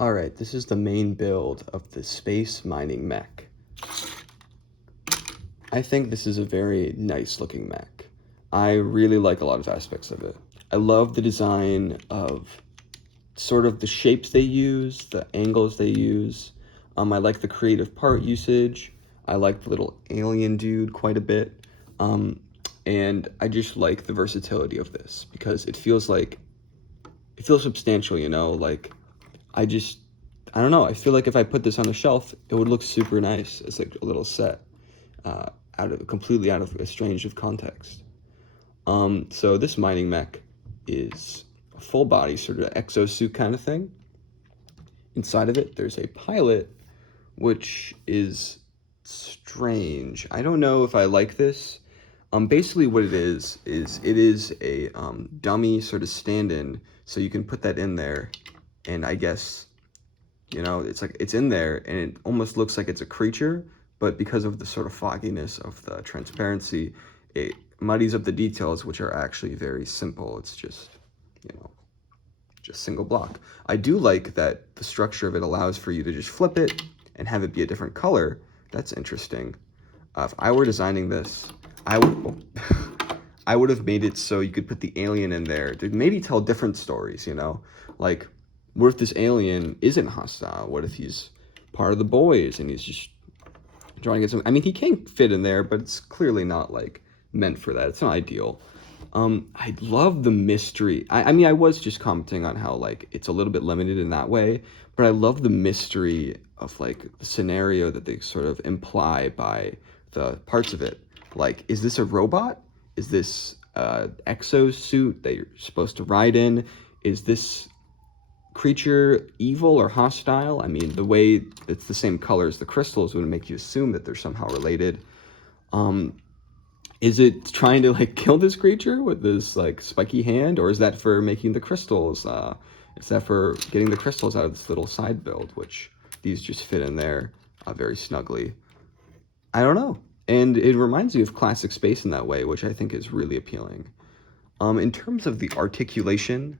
All right, this is the main build of the Space Mining Mech. I think this is a very nice looking mech. I really like a lot of aspects of it. I love the design of sort of the shapes they use, the angles they use. I like the creative part usage. I like the little alien dude quite a bit. And I just like the versatility of this because it feels substantial, you know, like I don't know. I feel like if I put this on the shelf, it would look super nice. It's like a little set, completely out of estranged of context. So this mining mech is a full body sort of exosuit kind of thing. Inside of it, there's a pilot, which is strange. I don't know if I like this. Basically what it is a dummy sort of stand-in, so you can put that in there, and I guess, you know, it's like it's in there and it almost looks like it's a creature, but because of the sort of fogginess of the transparency, it muddies up the details, which are actually very simple. It's just, you know, just single block. I do like that the structure of it allows for you to just flip it and have it be a different color. That's interesting. If I were designing this, I would have made it so you could put the alien in there to maybe tell different stories, you know? Like, what if this alien isn't hostile? What if he's part of the boys and he's just trying to get some... I mean, he can fit in there, but it's clearly not, like, meant for that. It's not ideal. I love the mystery. I mean, I was just commenting on how, like, it's a little bit limited in that way, but I love the mystery of, like, the scenario that they sort of imply by the parts of it. Like, is this a robot? Is this exosuit that you're supposed to ride in? Is this creature evil or hostile? I mean, the way it's the same color as the crystals would make you assume that they're somehow related. Is it trying to, like, kill this creature with this, like, spiky hand? Or is that for making the crystals? Is that for getting the crystals out of this little side build, which these just fit in there very snugly? I don't know. And it reminds me of classic space in that way, which I think is really appealing. In terms of the articulation,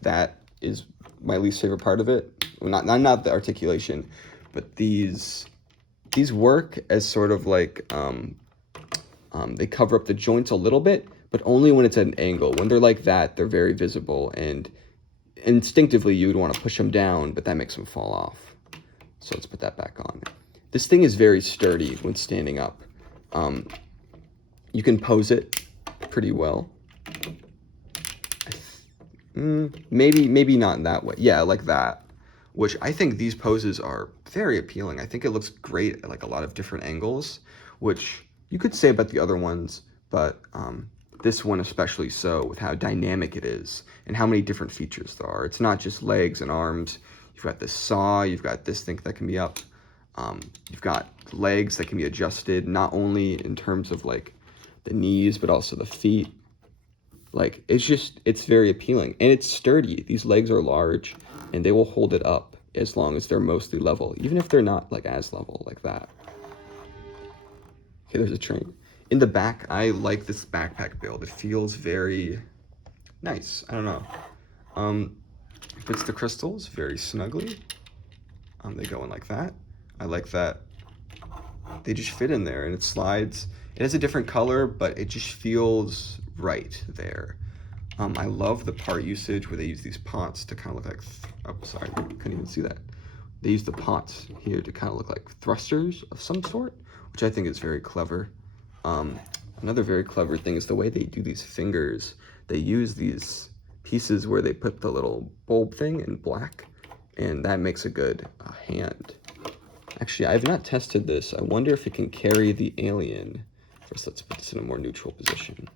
that is my least favorite part of it. Well, not the articulation, but these work as sort of like they cover up the joints a little bit, but only when it's at an angle. When they're like that, they're very visible, and instinctively you would want to push them down, but that makes them fall off. So let's put that back on. This thing is very sturdy when standing up. You can pose it pretty well. Maybe not in that way. Yeah, like that. Which I think these poses are very appealing. I think it looks great at like a lot of different angles, which you could say about the other ones, but this one especially so, with how dynamic it is and how many different features there are. It's not just legs and arms. You've got this saw, you've got this thing that can be up. You've got legs that can be adjusted, not only in terms of like the knees, but also the feet. Like, it's very appealing, and it's sturdy. These legs are large, and they will hold it up as long as they're mostly level, even if they're not like as level like that. Okay, there's a train. In the back, I like this backpack build. It feels very nice. I don't know. Fits the crystals very snugly. They go in like that. I like that they just fit in there and it slides. It has a different color, but it just feels right there. I love the part usage where they use these pots to kind of look like, oh, sorry, couldn't even see that. They use the pots here to kind of look like thrusters of some sort, which I think is very clever. Another very clever thing is the way they do these fingers. They use these pieces where they put the little bulb thing in black, and that makes a good hand. Actually, I've not tested this. I wonder if it can carry the alien. First, let's put this in a more neutral position.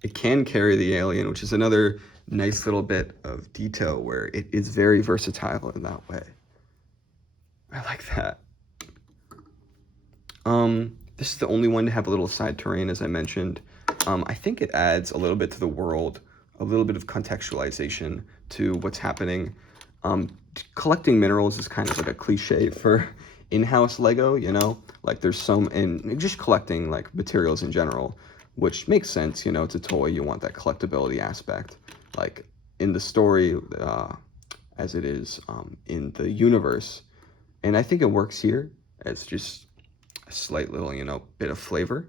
It can carry the alien, which is another nice little bit of detail where it is very versatile in that way. I like that. This is the only one to have a little side terrain, as I mentioned. I think it adds a little bit to the world, a little bit of contextualization to what's happening. Collecting minerals is kind of like a cliche for in-house Lego, you know? Like there's some, and just collecting like materials in general, which makes sense, you know, it's a toy, you want that collectability aspect. like in the story as it is in the universe. And I think it works here as just a slight little, you know, bit of flavor.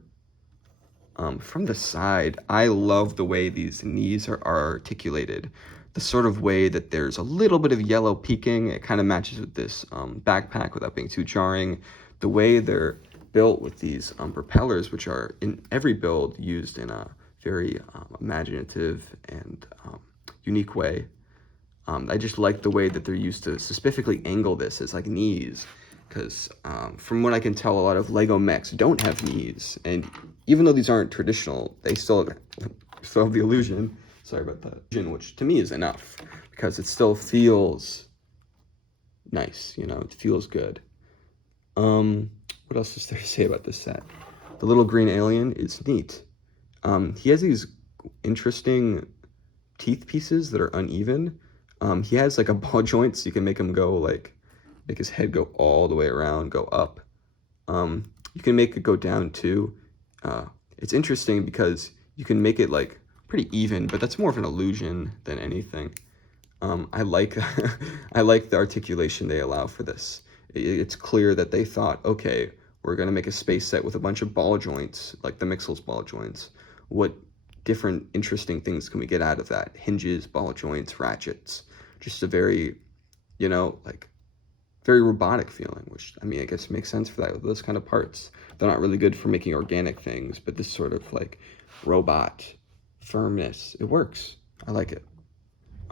From the side, I love the way these knees are articulated. The sort of way that there's a little bit of yellow peeking. It kind of matches with this backpack without being too jarring. The way they're built with these propellers, which are in every build used in a very imaginative and unique way. I just like the way that they're used to specifically angle this as like knees, because from what I can tell, a lot of Lego mechs don't have knees, and even though these aren't traditional, they still have the illusion. Sorry about that. Which to me is enough, because it still feels nice. You know, it feels good. What else is there to say about this set? The little green alien is neat. He has these interesting teeth pieces that are uneven. He has like a ball joint, so you can make him go like, make his head go all the way around, go up. You can make it go down too. It's interesting because you can make it like pretty even, but that's more of an illusion than anything. I like I like the articulation they allow for this. It's clear that they thought, okay, we're gonna make a space set with a bunch of ball joints, like the Mixel's ball joints. What different interesting things can we get out of that? Hinges, ball joints, ratchets. Just a very, you know, like very robotic feeling, which I mean, I guess makes sense for that. Those kind of parts, they're not really good for making organic things, but this sort of like robot firmness, it works. I like it.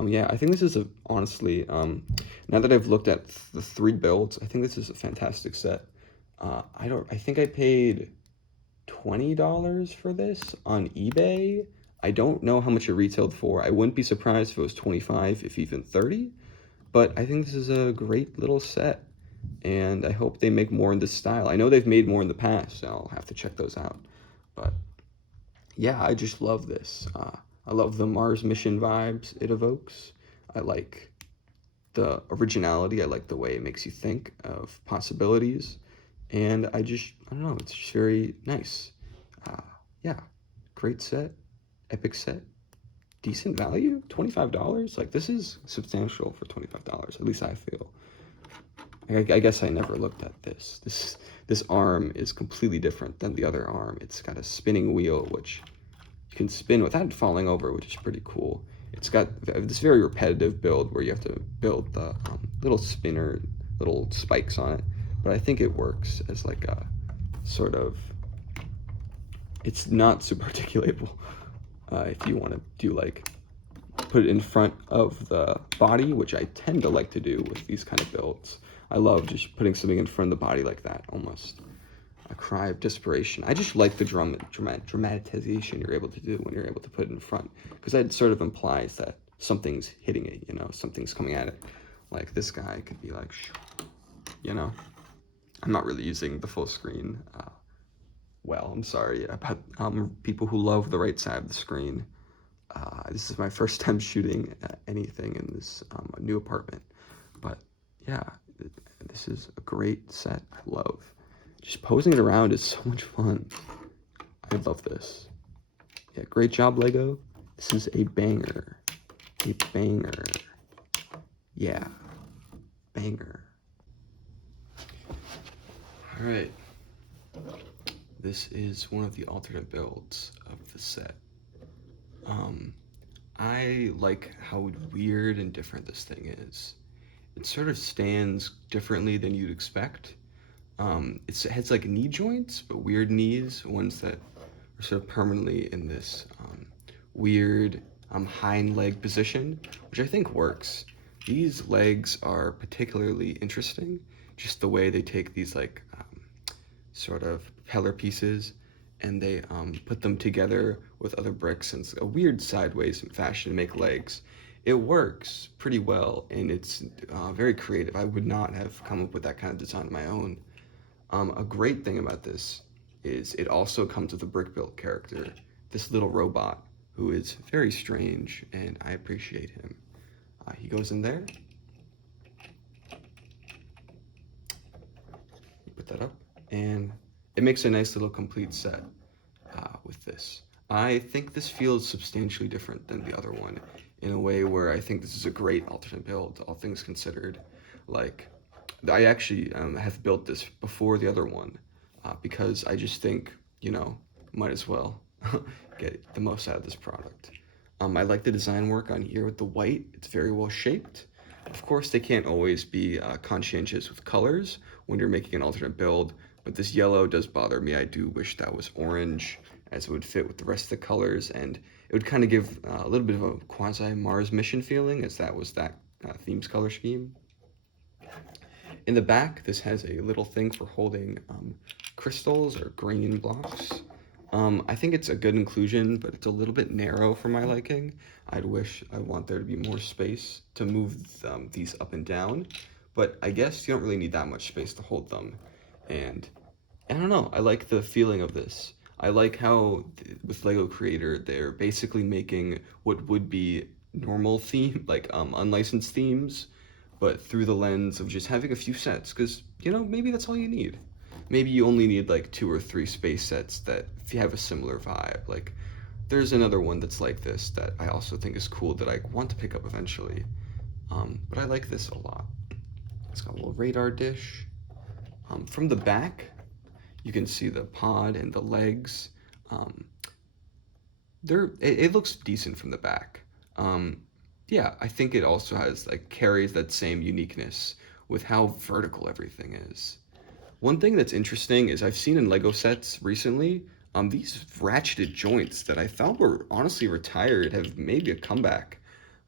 Yeah, I think this is honestly, now that I've looked at the 3 builds, I think this is a fantastic set. I think I paid $20 for this on eBay. I don't know how much it retailed for. I wouldn't be surprised if it was 25, if even 30. But I think this is a great little set, and I hope they make more in this style. I know they've made more in the past, so I'll have to check those out. But yeah, I just love this. I love the Mars mission vibes it evokes. I like the originality. I like the way it makes you think of possibilities. And I don't know, it's just very nice. Yeah, great set, epic set, decent value, $25. Like, this is substantial for $25, at least I feel. I guess I never looked at this. This arm is completely different than the other arm. It's got a spinning wheel, which you can spin without falling over, which is pretty cool. It's got this very repetitive build where you have to build the little spinner, little spikes on it. But I think it works as like a sort of, it's not super articulatable. If you want to do like, put it in front of the body, which I tend to like to do with these kind of builds. I love just putting something in front of the body like that, almost a cry of desperation. I just like the dramatization you're able to do when you're able to put it in front, because that sort of implies that something's hitting it, you know, something's coming at it. Like this guy could be like, you know, I'm not really using the full screen. Well, I'm sorry about people who love the right side of the screen. This is my first time shooting anything in this new apartment, but yeah, this is a great set. I love just posing it around is so much fun. I love this. Yeah, great job, Lego. This is a banger. A banger. Yeah, banger. All right. This is one of the alternate builds of the set. I like how weird and different this thing is. It sort of stands differently than you'd expect. It has like knee joints, but weird knees, ones that are sort of permanently in this weird hind leg position, which I think works. These legs are particularly interesting, just the way they take these like sort of propeller pieces and they put them together with other bricks in a weird sideways fashion to make legs. It works pretty well, and it's very creative. I would not have come up with that kind of design on my own. A great thing about this is it also comes with a brick built character, this little robot who is very strange, and I appreciate him. He goes in there. Put that up, and it makes a nice little complete set with this. I think this feels substantially different than the other one in a way where I think this is a great alternate build, all things considered. Like, I actually have built this before the other one because I just think, you know, might as well get the most out of this product. I like the design work on here with the white. It's very well shaped. Of course, they can't always be conscientious with colors when you're making an alternate build, but this yellow does bother me. I do wish that was orange, as it would fit with the rest of the colors, and it would kind of give a little bit of a quasi-Mars mission feeling, as that was that theme's color scheme. In the back, this has a little thing for holding crystals or graining blocks. I think it's a good inclusion, but it's a little bit narrow for my liking. I want there to be more space to move these up and down, but I guess you don't really need that much space to hold them. And I don't know, I like the feeling of this. I like how with Lego Creator, they're basically making what would be normal theme, like unlicensed themes, but through the lens of just having a few sets, because, you know, maybe that's all you need. Maybe you only need like 2 or 3 space sets that if you have a similar vibe. Like, there's another one that's like this that I also think is cool that I want to pick up eventually. But I like this a lot. It's got a little radar dish. From the back, you can see the pod and the legs. It looks decent from the back. Yeah, I think it also has like carries that same uniqueness with how vertical everything is. One thing that's interesting is I've seen in Lego sets recently, these ratcheted joints that I thought were honestly retired have maybe a comeback.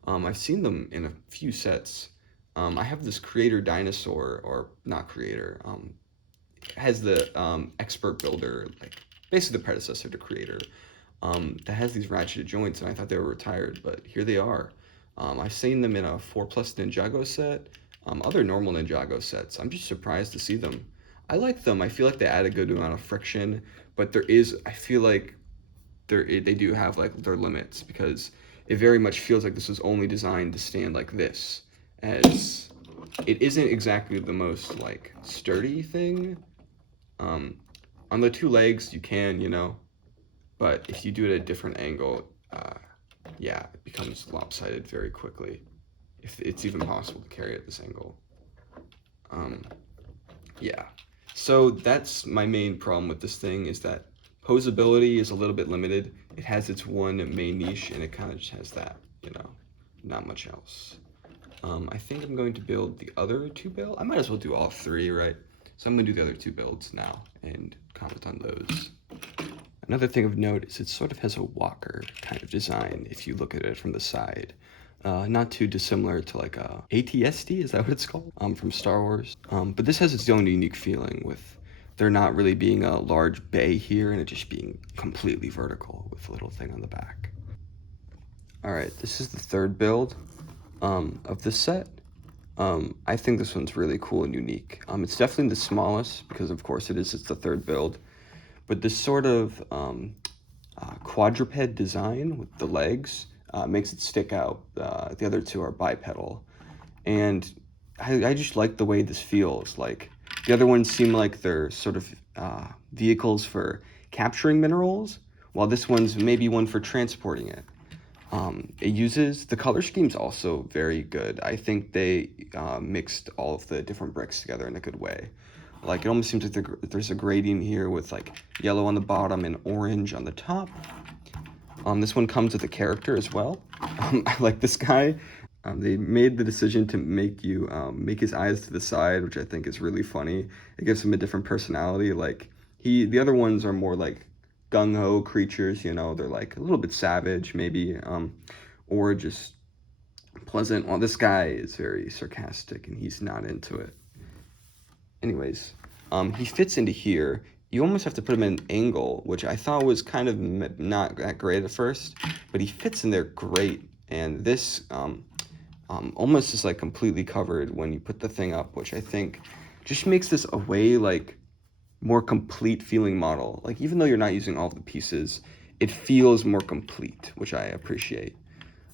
I've seen them in a few sets. I have this creator dinosaur, or not creator, has the expert builder, like basically the predecessor to creator, that has these ratcheted joints, and I thought they were retired, but here they are. I've seen them in a 4 Plus Ninjago set, other normal Ninjago sets. I'm just surprised to see them. I like them. I feel like they add a good amount of friction, but I feel like they do have like their limits, because it very much feels like this was only designed to stand like this, as it isn't exactly the most like sturdy thing. On the 2 legs, you can, you know, but if you do it at a different angle, yeah, it becomes lopsided very quickly, if it's even possible to carry at this angle. Yeah, so that's my main problem with this thing, is that posability is a little bit limited. It has its one main niche, and it kind of just has that, you know, not much else. I think I'm going to build the other 2 builds. I might as well do all 3, right? So I'm going to do the other 2 builds now and comment on those. Another thing of note is it sort of has a walker kind of design if you look at it from the side. Not too dissimilar to like a ATSD, is that what it's called? From Star Wars. But this has its own unique feeling, with there not really being a large bay here and it just being completely vertical with a little thing on the back. All right, this is the 3rd build of this set. I think this one's really cool and unique. It's definitely the smallest because, of course, it's the 3rd build. But this sort of quadruped design with the legs makes it stick out. The other 2 are bipedal. And I just like the way this feels. Like, the other ones seem like they're sort of vehicles for capturing minerals, while this one's maybe one for transporting it. It uses, the color scheme's also very good. I think they mixed all of the different bricks together in a good way. Like, it almost seems like there's a gradient here with like yellow on the bottom and orange on the top. This one comes with a character as well. I like this guy. They made the decision to make his eyes to the side, which I think is really funny. It gives him a different personality. Like, the other ones are more like gung-ho creatures, you know, they're like a little bit savage maybe, or just pleasant. Well, this guy is very sarcastic and he's not into it. Anyways, he fits into here. You almost have to put him in an angle, which I thought was kind of not that great at first, but he fits in there great. And this almost is like completely covered when you put the thing up, which I think just makes this a way like more complete feeling model. Like, even though you're not using all of the pieces, it feels more complete, which I appreciate.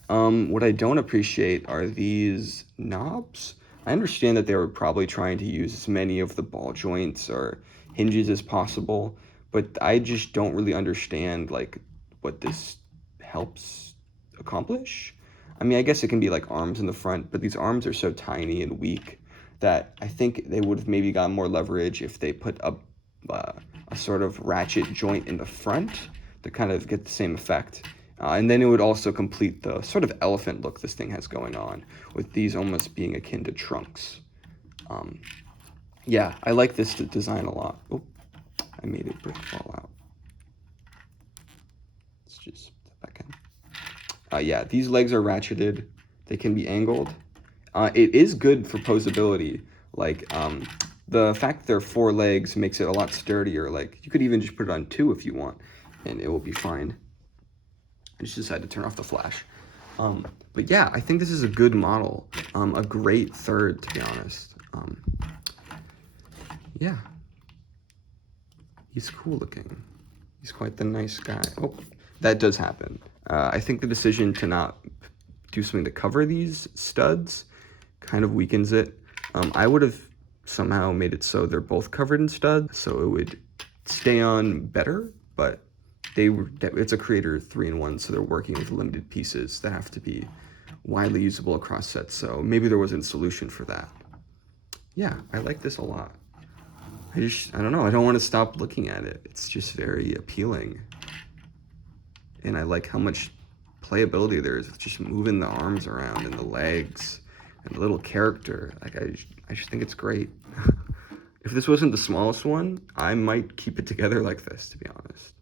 What I don't appreciate are these knobs. I understand that they were probably trying to use as many of the ball joints or hinges as possible, but I just don't really understand like what this helps accomplish. I mean, I guess it can be like arms in the front, but these arms are so tiny and weak that I think they would have maybe gotten more leverage if they put a sort of ratchet joint in the front to kind of get the same effect. And then it would also complete the sort of elephant look this thing has going on, with these almost being akin to trunks. Yeah, I like this design a lot. Oh, I made it brick fall out. Let's just put that back in. Yeah, these legs are ratcheted. They can be angled. It is good for posability. Like, the fact that there are 4 legs makes it a lot sturdier. Like, you could even just put it on 2 if you want, and it will be fine. I just decided to turn off the flash. But yeah, I think this is a good model. A great third, to be honest. Yeah. He's cool looking. He's quite the nice guy. Oh, that does happen. I think the decision to not do something to cover these studs kind of weakens it. I would have somehow made it so they're both covered in studs, so it would stay on better, but it's a Creator 3-in-1, so they're working with limited pieces that have to be widely usable across sets, so maybe there wasn't a solution for that. Yeah, I like this a lot. I don't know, I don't want to stop looking at it. It's just very appealing. And I like how much playability there is with just moving the arms around and the legs and the little character. Like, I just think it's great. If this wasn't the smallest one, I might keep it together like this, to be honest.